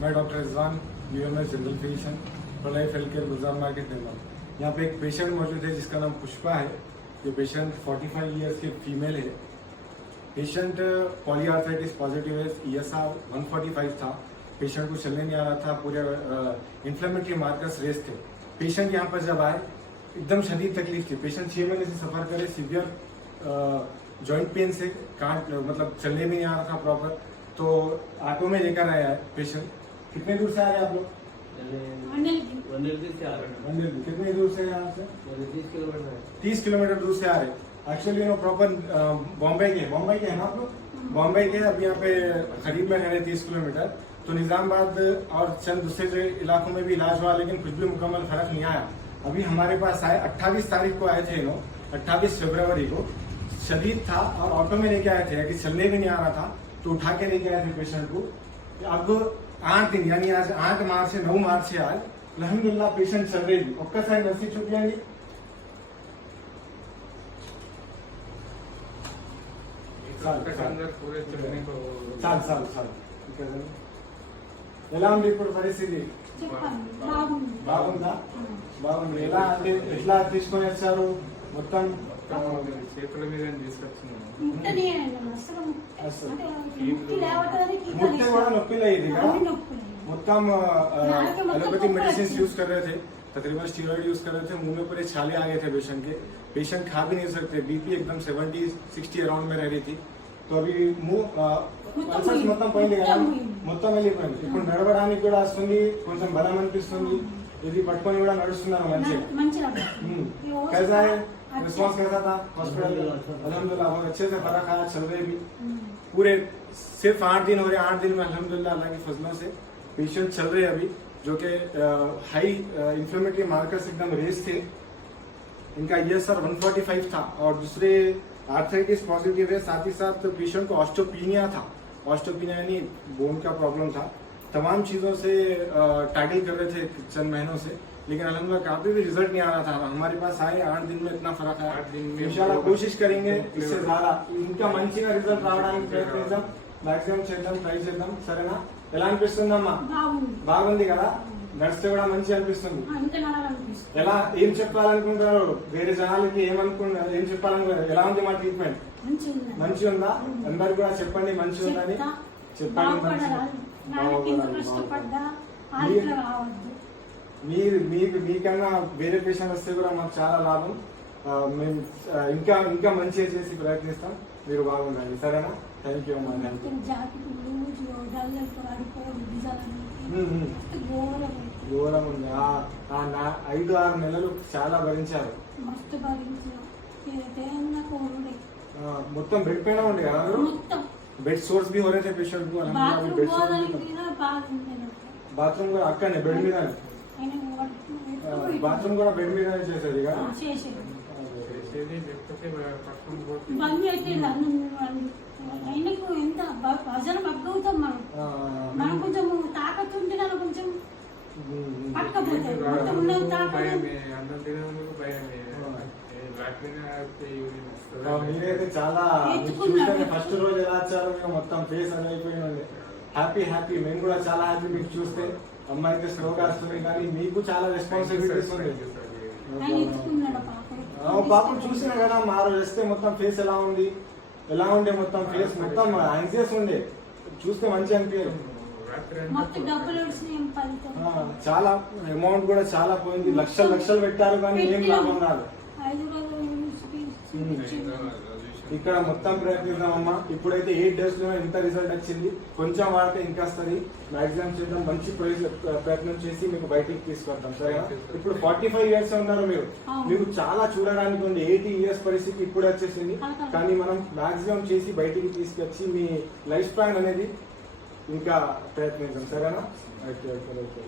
मैं doctor Rizwan U M S general physician pro life health care Gulzar market Nirmal. यहाँ पे एक पेशेंट मौजूद है जिसका नाम पुष्पा है। ये पेशेंट 45 ईयर्स की फीमेल है। पेशेंट पॉलीआर्थराइटिस पॉजिटिव है, ESR 145 था। पेशेंट को चलने नहीं आ रहा था, पूरे इन्फ्लेमेटरी मार्कर्स रेस थे। पेशेंट यहाँ पर जब आए एकदम शदीद तकलीफ थी। पेशेंट 6 महीने से सफर करे सीवियर जॉइंट पेन से, मतलब चलने भी नहीं आ रहा था प्रॉपर। तो ऑटो में लेकर आया है पेशेंट। कितने दूर से आ रहे हैं आप लोग? कितने दूर से यहाँ से? 30 किलोमीटर दूर से आ रहे। एक्चुअली प्रॉपर बॉम्बे के है ना आप लोग? बॉम्बे के अभी यहाँ पे करीब में रह रहे 30 किलोमीटर। तो निजामाबाद और चंद दूसरे जो इलाकों में भी इलाज हुआ, लेकिन कुछ भी मुकम्मल फर्क नहीं आया। अभी हमारे पास आए 28 तारीख को आए थे लोग, 28 फरवरी को। शदीद था और ऑटो में लेके आए थे कि चलने भी नहीं आ रहा था, तो उठा के लेके आए थे पेशेंट को। अब 8 दिन यानी आज 8 मार्च से 9 मार्च से आज अल्हम्दुलिल्लाह पेशेंट चल रही। ఒక్కసారి నర్సి చూపియండి। చాలు ఎలా ఉంది ఇప్పుడు పరిస్థితి? బాగుందా? బాగుంది. ఎలా అంటే ఎట్లా తీసుకొని వచ్చారు? మొత్తం చేతుల మీద తీసుకొచ్చినాము. मुझे बड़ा नोपी लगी थी మొత్తం एलोपैथिक मेडिसिन यूज कर रहे थे, तकरीबन स्टीरॉइड यूज कर रहे थे। मुंह में पूरे छाले आ गए थे पेशेंट के। पेशेंट खा भी नहीं सकते। बीपी एकदम 70-60 अराउंड में रह रही थी। तो अभी మొత్తం పోయింది కదా, మొత్తం వెళ్ళిపోయింది। ఇప్పుడు నడవడానికి కూడా వస్తుంది, కొంచెం బలం అనిపిస్తుంది। ఇది పట్టుకొని కూడా నడుస్తున్నాను మంచిగా। कैसा है रिस्पॉन्स? कैसा था हॉस्पिटल? अल्हम्दुलिल्लाह बहुत अच्छे से फर्क आया, चल रहे भी। पूरे सिर्फ 8 दिन हो रहे। 8 दिन में अल्हम्दुलिल्लाह अल्लाह की फजलों से पेशेंट चल रहे अभी, जो कि हाई इन्फ्लेमेटरी मार्कर्स एकदम रेस थे। इनका ESR 145 था और दूसरे आर्थराइटिस पॉजिटिव है। साथ ही साथ पेशेंट को ऑस्टियोपीनिया था। ऑस्टियोपीनिया यानी बोन का प्रॉब्लम था। तमाम चीज़ों से टैकल कर रहे थे चंद महीनों से, लेकिन अल्हम्दुलिल्लाह काफी भी रिजल्ट नहीं आ ररहा था। हमारे पास आए 8 दिन में इतना फर्क आया। इंशाल्लाह कोशिश करेंगे इससे ज्यादा ఇంకా మంచిగా రిజల్ట్ రావడానికి ప్రయత్నిద్దాం, మాక్సిమం చేద్దాం, ట్రై చేద్దాం। సరేనా? ఎలా అనిపిస్తుందమ్మా? బాగుంది కదా? నడిస్తే కూడా మంచిగా అనిపిస్తుంది। ఎలా ఏం చెప్పాలనుకుంటారు వేరే జనాలకి? ఏం చెప్పాలనుకుంటారు? ఎలా ఉంది మా ట్రీట్మెంట్? మంచిగా ఉందా? అందరు కూడా చెప్పండి మంచిగా ఉందని చెప్పండి। మీకన్నా వేరే పేషెంట్ వస్తే కూడా మాకు చాలా లాభం। మేము ఇంకా మంచిగా చేసి ప్రయత్నిస్తాం। మీరు బాగుండండి, సరేనా? థ్యాంక్ యూ అమ్మా। ఘోరం ఉంది। 5-6 నెలలు చాలా భరించారు। మొత్తం బెడ్ పైన ఉండే కదా, बेड सोर्स भी हो रहे थे पेशेंट को। బాత్రూమ్ కూడా అక్కడనే బెడ్ మీద, బాత్రూమ్ కూడా బెడ్ మీద చేసేది కదా। ఎంత వజనం అగ్గవుతాం మనం కొంచెం తాకత్తు ఉంటే కొంచెం మీరైతే చాలా ఫస్ట్ రోజు ఎలా వచ్చారో మేము మొత్తం ఫేస్ అని అయిపోయింది। హ్యాపీ మేము కూడా చాలా హ్యాపీ మీకు చూస్తే। అమ్మాయికి స్లోగా వస్తుంది కానీ మీకు చాలా రెస్పాన్సిబిలిటీస్ ఉంది। పాపం చూసిన కదా మా రోజు వస్తే మొత్తం ఫేస్ ఎలా ఉండే మొత్తం ఫేస్ మొత్తం యాంగ్జియస్ ఉండే, చూస్తే మంచి అనిపించదు। చాలా అమౌంట్ కూడా చాలా పోయింది, లక్షలు పెట్టారు కానీ ఏం లాభం రాదు। ఇక్కడ మొత్తం ప్రయత్నిద్దామమ్మా। ఇప్పుడైతే 8 days లో ఇంత రిజల్ట్ వచ్చింది, కొంచెం వాడితే ఇంకా వస్తుంది। మాక్సిమం చేద్దాం, మంచి ప్రయత్నం చేసి మీకు బయటికి తీసుకొద్దాం, సరేనా? ఇప్పుడు 45 years ఉన్నారు మీకు చాలా చూడడానికి ఉంది। 80 years పరిస్థితి ఇప్పుడు వచ్చేసింది, కానీ మనం మాక్సిమం చేసి బయటికి తీసుకొచ్చి మీ లైఫ్ స్పాన్ అనేది ఇంకా ప్రయత్నిద్దాం, సరేనా? ఓకే।